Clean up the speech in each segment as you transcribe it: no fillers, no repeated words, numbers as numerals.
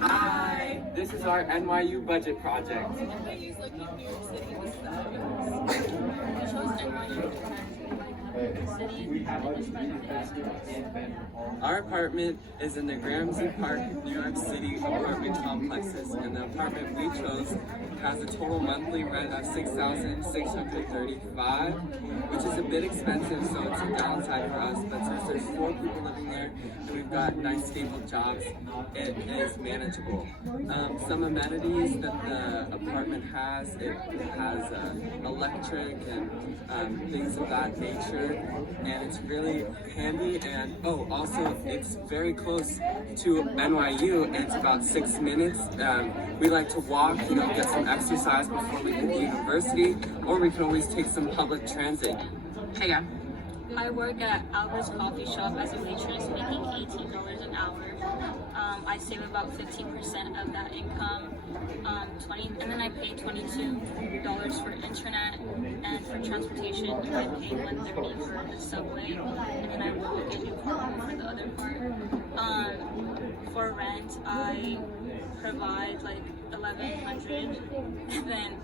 Hi, this is our NYU budget project. Our apartment is in the Gramercy Park, New York City apartment complexes, and the apartment we chose has a total monthly rent of $6,635, which is a bit expensive, so it's a downside for us. But since there's 4 people living there and we've got nice stable jobs, it is manageable. Some amenities that the apartment has, it has electric and things of that nature, and it's really handy. And also it's very close to NYU. It's about 6 minutes. We like to walk, get some exercise before we hit the university, or we can always take some public transit. Hey, yeah. I work at Albert's Coffee Shop as a waitress, making $18 an hour. I save about 15% of that income, and then I pay $22 for internet, and for transportation I pay $130 for the subway, and then I will get new car for the other part. For rent, I provide like $1,100, and then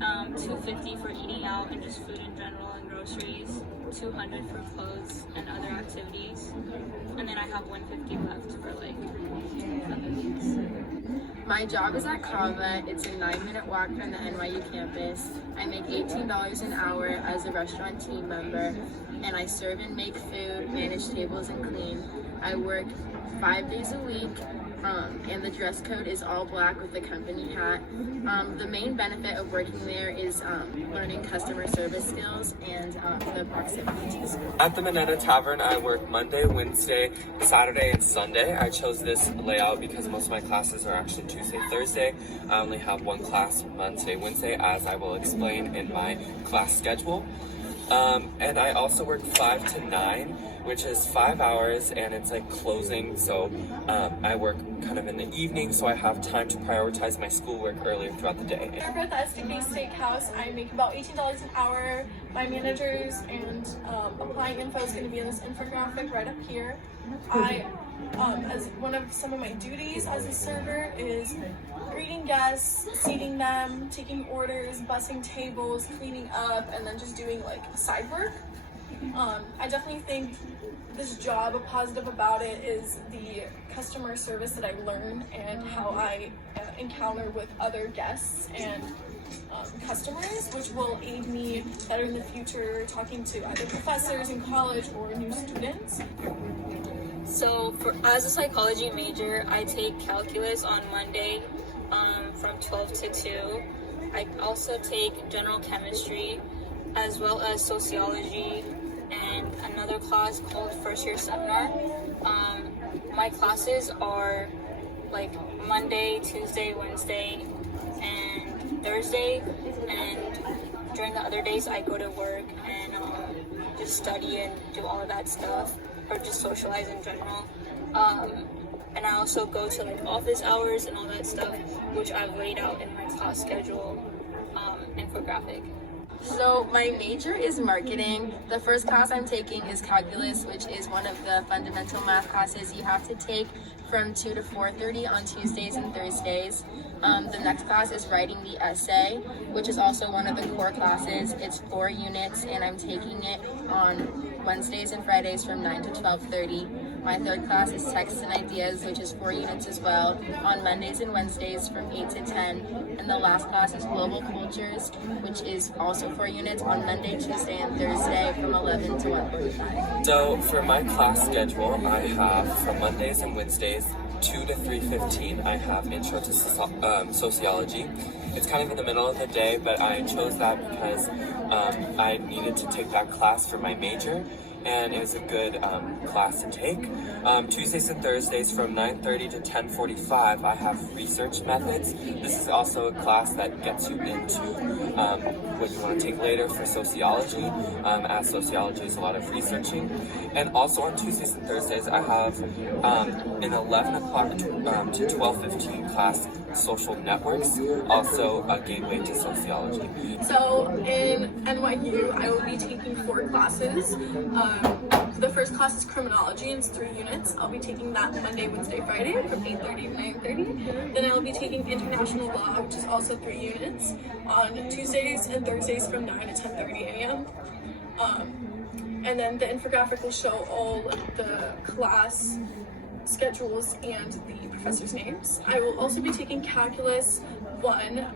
$250 for eating out and just food in general and groceries, $200 for clothes and other activities, and then I have $150 left for like other things. My job is at Kava. It's a 9-minute walk from the NYU campus. I make $18 an hour as a restaurant team member, and I serve and make food, manage tables, and clean. I work 5 days a week. And the dress code is all black with the company hat. The main benefit of working there is learning customer service skills and the proximity to the school. At the Minetta Tavern, I work Monday, Wednesday, Saturday, and Sunday. I chose this layout because most of my classes are actually Tuesday, Thursday. I only have 1 class Monday, Wednesday, as I will explain in my class schedule. And I also work 5 to 9, which is 5 hours, and it's like closing, so I work kind of in the evening, so I have time to prioritize my schoolwork earlier throughout the day. I work at the STK Steakhouse. I make about $18 an hour. My managers and applying info is going to be in this infographic right up here. As one of some of my duties as a server is greeting guests, seating them, taking orders, bussing tables, cleaning up, and then just doing like side work. I definitely think this job, a positive about it is the customer service that I learn and how I encounter with other guests and customers, which will aid me better in the future talking to either professors in college or new students. So as a psychology major, I take calculus on Monday from 12 to 2. I also take general chemistry as well as sociology and another class called first year seminar. My classes are like Monday, Tuesday, Wednesday, and Thursday, and during the other days I go to work and just study and do all of that stuff, or just socialize in general. And I also go to like office hours and all that stuff, which I've laid out in my class schedule infographic. So my major is marketing. The first class I'm taking is calculus, which is one of the fundamental math classes you have to take from 2 to 4:30 on Tuesdays and Thursdays. The next class is writing the essay, which is also one of the core classes. It's 4 units, and I'm taking it on Wednesdays and Fridays from 9 to 12:30. My third class is text and ideas, which is 4 units as well, on Mondays and Wednesdays from 8 to 10. And the last class is global cultures, which is also 4 units on Monday, Tuesday, and Thursday from 11 to 1:45. So for my class schedule, I have from Mondays and Wednesdays 2 to 3:15, I have intro to sociology. It's kind of in the middle of the day, but I chose that because I needed to take that class for my major, and it was a good class to take. Tuesdays and Thursdays from 9:30 to 10:45, I have research methods. This is also a class that gets you into what you want to take later for sociology, as sociology is a lot of researching. And also on Tuesdays and Thursdays, I have an 11 o'clock to 12:15 class, social networks, also a gateway to sociology. So in NYU, I will be taking 4 classes. The first class is criminology, and it's 3 units. I'll be taking that Monday, Wednesday, Friday from 8:30 to 9:30. Then I will be taking international law, which is also 3 units, on Tuesdays and Thursdays from 9 to 10:30 a.m. And then the infographic will show all of the class schedules and the professors' names. I will also be taking Calculus 1,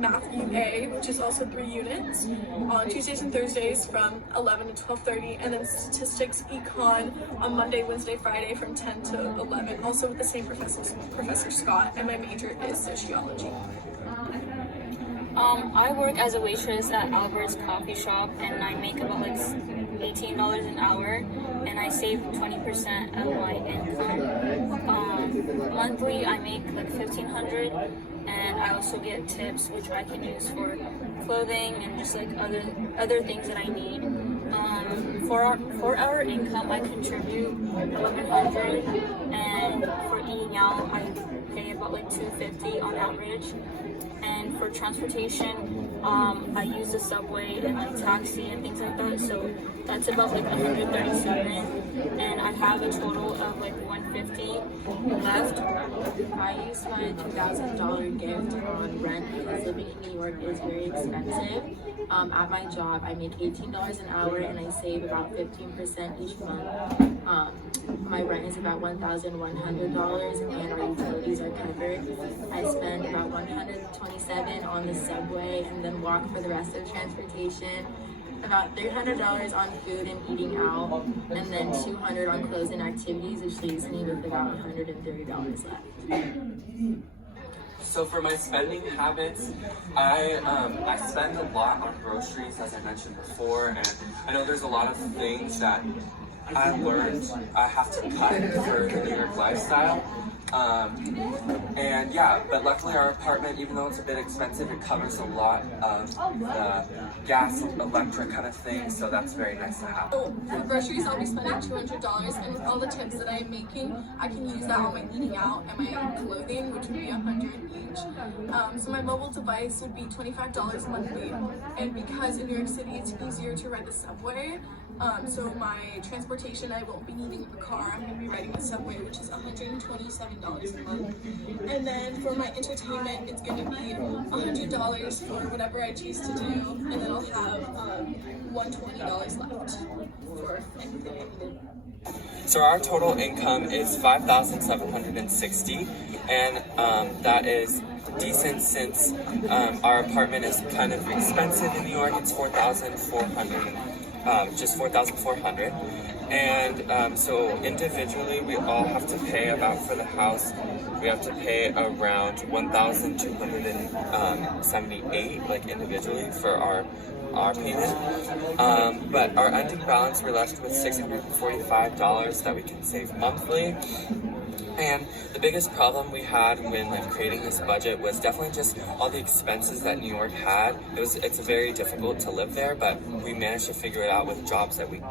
Math UA, which is also 3 units, on Tuesdays and Thursdays from 11 to 12:30, and then Statistics Econ on Monday, Wednesday, Friday from 10 to 11, also with the same Professor Scott, and my major is sociology. I work as a waitress at Albert's coffee shop, and I make about like $18 an hour, and I save 20% of my income. Monthly, I make like $1,500, and I also get tips, which I can use for clothing and just like other things that I need. For our income, I contribute $1,100, and for eating out, I pay about like $250 on average. And for transportation, I use the subway and like taxi and things like that. So that's about like $137, and I have a total of like $150 left. I used my $2,000 gift on rent because living in New York is very expensive. At my job, I make $18 an hour and I save about 15% each month. My rent is about $1,100 and our utilities are covered. I spend about $127 on the subway and then walk for the rest of transportation. About $300 on food and eating out, and then $200 on clothes and activities, which leaves me with about $130 left. So for my spending habits, I spend a lot on groceries, as I mentioned before, and I know there's a lot of things that I learned I have to cut for the New York lifestyle. And yeah, but luckily our apartment, even though it's a bit expensive, it covers a lot of the gas, electric kind of things, so that's very nice to have. So for groceries, I'll be spending $200, and with all the tips that I'm making, I can use that on my eating out and my clothing, which would be $100 each. So my mobile device would be $25 monthly, and because in New York City it's easier to ride the subway, so my transportation, I won't be needing a car. I'm going to be riding the subway, which is $127 a month. And then for my entertainment, it's going to be $100 for whatever I choose to do, and then I'll have $120 left for anything I needed. So our total income is $5,760, and that is decent since our apartment is kind of expensive in New York. It's just $4,400. And so individually, we all have to pay about, for the house, we have to pay around $1,278, like individually, for our payment. But our ending balance, we're left with $645 that we can save monthly. And the biggest problem we had when creating this budget was definitely just all the expenses that New York had. It's very difficult to live there, but we managed to figure it out with jobs that we